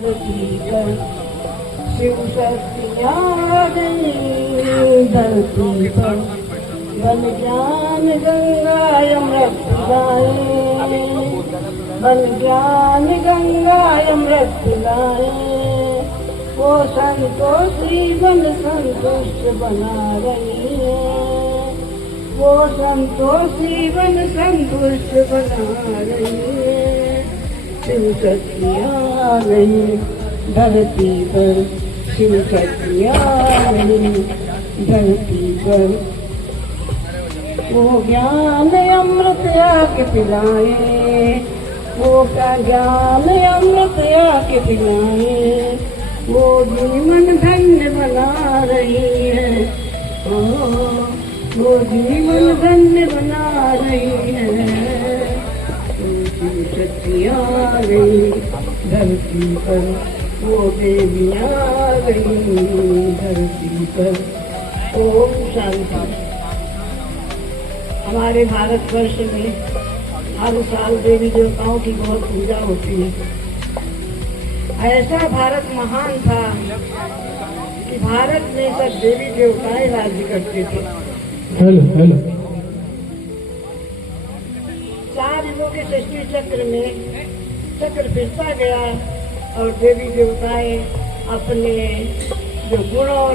धरती पर शिव शक्तियाँ गई धरती पर, बन ज्ञान गंगा अमृत पिलाए, बन ज्ञान गंगा अमृत पिलाए। वो संतोषी बन संतुष्ट बना रही है, वो संतोषी बन संतुष्ट बना रही है। शिव शक्तियाँ गई धरती पर, शिव शक्तियाँ गई धरती पर। वो ज्ञान अमृत आके पिलाए, वो का ज्ञान अमृत आके पिलाए। वो जीवन धन्य बना रही है, वो जीवन धन्य बना रही है। शिव शक्तियाँ गई धरती पर, वो देवियाँ गई धरती पर। ओम शांति। हमारे भारतवर्ष में हर साल देवी देवताओं की बहुत पूजा होती है। ऐसा भारत महान था कि भारत में सब देवी देवताएं राज्य करते थे। हेलो 4 युगों के सृष्टि चक्र में चक्र फिरता गया और देवी देवताएं अपने जो गुण और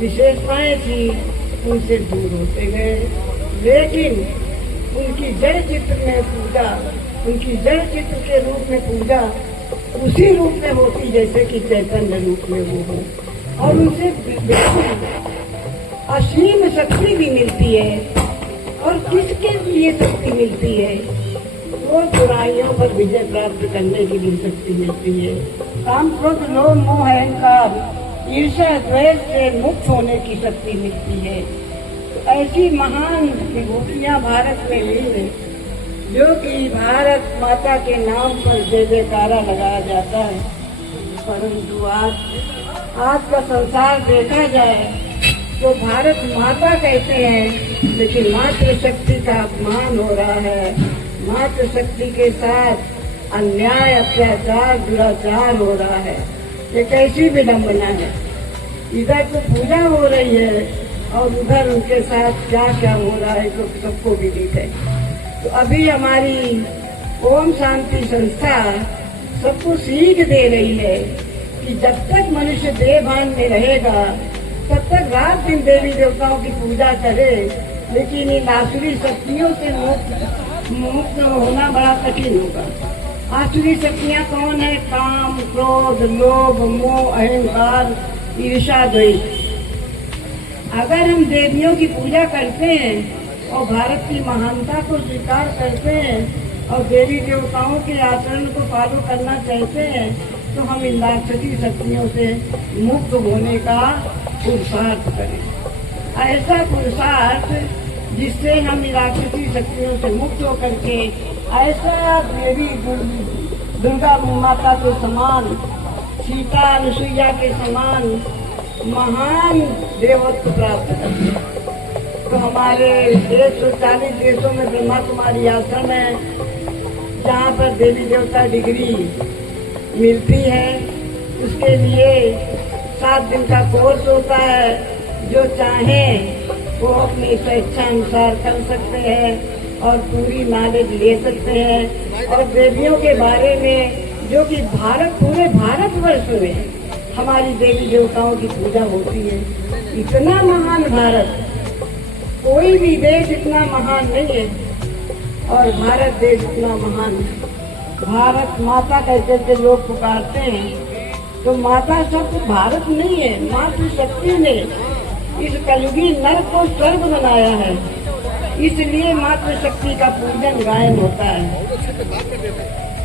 विशेषताएं थी उनसे दूर होते गए। लेकिन उनकी जड़ चित्र में पूजा, उनकी जड़ चित्र के रूप में पूजा उसी रूप में होती जैसे कि चैतन्य रूप में वो हो, और उनसे असीम शक्ति भी मिलती है। और किसके लिए शक्ति मिलती है? वो बुराइयों पर विजय प्राप्त करने के लिए शक्ति मिलती है। काम, क्रोध, लोभ, मोह, अहंकार, ईर्ष्या, द्वेष से मुक्त होने की शक्ति मिलती है। ऐसी महान विभूतियाँ भारत में हुई है जो कि भारत माता के नाम पर जय जयकारा लगाया जाता है। परंतु आज का संसार देखा जाए तो भारत माता कहते हैं, लेकिन मातृशक्ति का अपमान हो रहा है। मातृशक्ति के साथ अन्याय, अत्याचार, दुराचार हो रहा है। ये कैसी विडम्बना है। इधर तो पूजा हो रही है और उधर उनके साथ क्या क्या हो रहा है तो सबको विदित है। तो अभी हमारी ओम शांति संस्था सबको सीख दे रही है कि जब तक मनुष्य देहभान में रहेगा तब तक रात दिन देवी देवताओं की पूजा करे, लेकिन इन आसुरी शक्तियों से मुक्त होना बड़ा कठिन होगा। आसुरी शक्तियाँ कौन है? काम, क्रोध, लोभ, मोह, अहंकार, ईर्ष्या, द्वेष। अगर हम देवियों की पूजा करते हैं और भारत की महानता को स्वीकार करते हैं और देवी देवताओं के आचरण को फॉलो करना चाहते हैं तो हम इन राक्षसी शक्तियों से मुक्त होने का पुरुषार्थ करें। ऐसा पुरुषार्थ जिससे हम इन राक्षसी शक्तियों से मुक्त होकर के ऐसा देवी दुर्गा माता के समान, सीता अनुसुईया के समान महान देवत्व प्राप्त करते। तो हमारे 140 देशों में ब्रह्मा कुमारी आश्रम है जहाँ पर देवी देवता डिग्री मिलती है। उसके लिए 7 दिन का कोर्स होता है। जो चाहे वो अपनी स्वेच्छा अनुसार कर सकते हैं और पूरी नॉलेज ले सकते हैं। और देवियों के बारे में जो कि पूरे भारतवर्ष में हमारी देवी देवताओं की पूजा होती है। इतना महान भारत, कोई भी देश इतना महान नहीं है और भारत देश इतना महान है। भारत माता कहते थे लोग पुकारते हैं, तो माता शब्द भारत नहीं है, मातृशक्ति ने इस कलयुगी नर को स्वर्ग बनाया है। इसलिए मातृशक्ति का पूजन गायन होता है।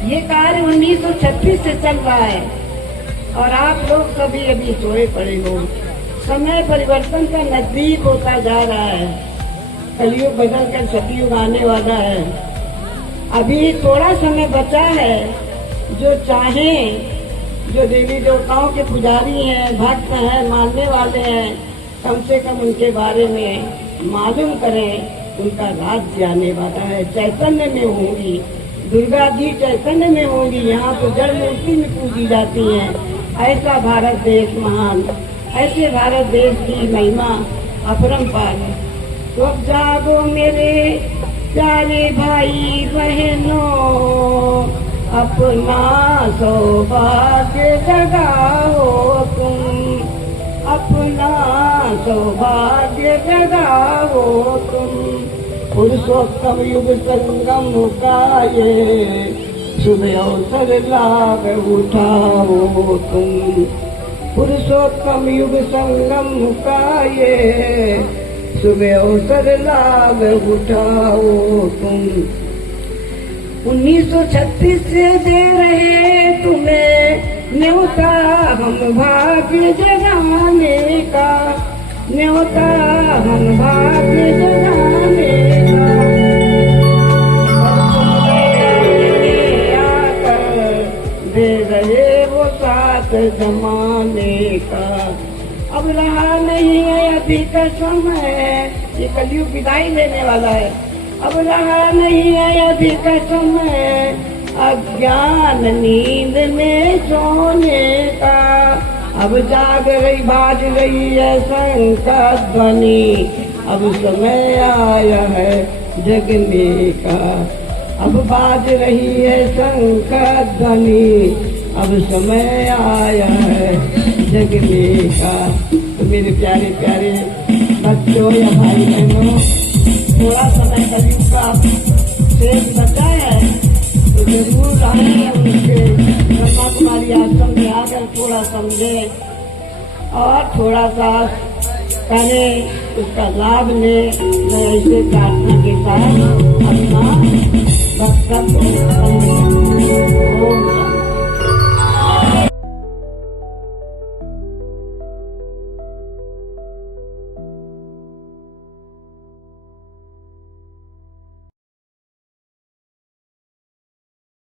ये कार्य 1936 से चल रहा है और आप लोग सभी अभी सोए पड़े हो। समय परिवर्तन का नजदीक होता जा रहा है। कलयुग बदल कर सतयुग आने वाला है। अभी थोड़ा समय बचा है। जो चाहें, जो देवी देवताओं के पुजारी हैं, भक्त हैं, मानने वाले हैं, कम से कम उनके बारे में मालूम करें। उनका राज्य आने वाला है, चैतन्य में होंगी। दुर्गा जी चैतन्य में होंगी, यहाँ तो जड़ मूर्ति में पूजी जाती हैं। ऐसा भारत देश महान, ऐसे भारत देश की महिमा अपरंपार है। तो अब जागो मेरे प्यारे भाई बहनों, अपना सौभाग्य जगाओ तुम, अपना सौभाग्य जगाओ तुम। पुरुषोत्तम युग संगम का ये शुभ अवसर लाभ उठाओ तुम, पुरुषोत्तम युग संगम का ये शुभ अवसर लाभ उठाओ तुम। 1936 से दे रहे तुम्हें न्योता हम भाग्य जगाने का, न्योता हम भाग्य जगाने का। आकर दे रहे वो साथ जमाने का। अब रहा नहीं है अभी का समय, ये कलयुग विदाई लेने वाला है। अब रहा नहीं है अभी का समय, अज्ञान नींद में सोने का। अब जाग रही बाज रही है शंका ध्वनि, अब समय आया है जगने का। अब बाज रही है शंका ध्वनि, अब समय आया है जगने का। तो मेरे प्यारे प्यारे बच्चों या भाई बहनों, थोड़ा समय कलयुग का शेष बचा है तो जरूर आए उनके ब्रह्मा कुमारी आश्रम में आकर थोड़ा समझे और थोड़ा सा करें, उसका लाभ ले। मैं ऐसे प्रार्थना के साथ अपना वक्तव्य